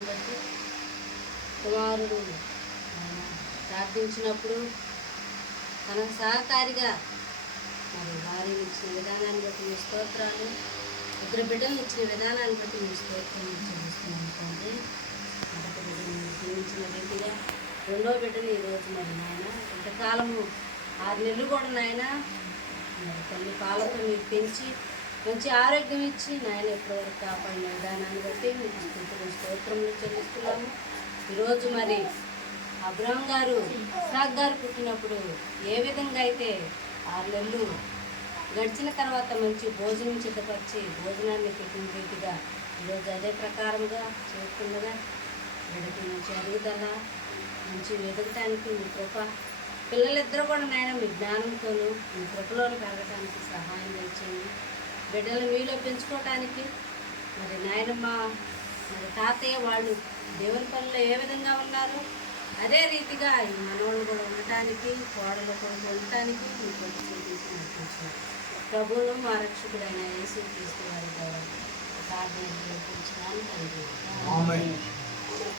బట్టి కుమారుడు ప్రార్థించినప్పుడు తనకు సహకారిగా మరి వారిని ఇచ్చిన విధానాన్ని బట్టి మీ స్తోత్రాలు, ఇద్దరు బిడ్డలను ఇచ్చిన విధానాన్ని బట్టి మీ స్తోత్రం చెల్లిస్తున్నాను తండ్రి. మొదటి బిడ్డను జీవించిన రీతిగా రెండో బిడ్డని ఈరోజు మరి నాయన ఇంతకాలము 6 నెలలు కూడా నాయన మరి తల్లి పాలతో మీరు పెంచి మంచి ఆరోగ్యం ఇచ్చి నాయన ఇప్పటివరకు కాపాడిన విధానాన్ని బట్టి మీకు స్తుతులు స్తోత్రములు చెల్లిస్తున్నాము. ఈరోజు మరి అబ్రహం గారు ఇస్సాకు గారు పుట్టినప్పుడు ఏ విధంగా అయితే 6 నెలలు గడిచిన తర్వాత మంచి భోజనం సిద్ధపరిచి భోజనాన్ని పెట్టిన రీతిగా ఈరోజు అదే ప్రకారంగా చేస్తుండగా వీడికి మంచి అరుగుదల మంచి ఎదగటానికి మీ కృప, పిల్లలిద్దరూ కూడా నాయన మీ జ్ఞానంతోనూ మీ కృపలోని పెరగటానికి సహాయం చేయండి. బిడ్డలు మీలో పెంచుకోవటానికి మరి నాయనమ్మ మరి తాతయ్య వాళ్ళు దేవుని పనుల్లో ఏ విధంగా ఉన్నారో అదే రీతిగా ఈ మనవాళ్ళు కూడా ఉండటానికి కోడలు కూడా ఉండటానికి మీకు చూపించి ప్రభువును మా రక్షకుడైన యేసు క్రీస్తు వారి ద్వారా ప్రార్థన చేయించాను తండ్రి.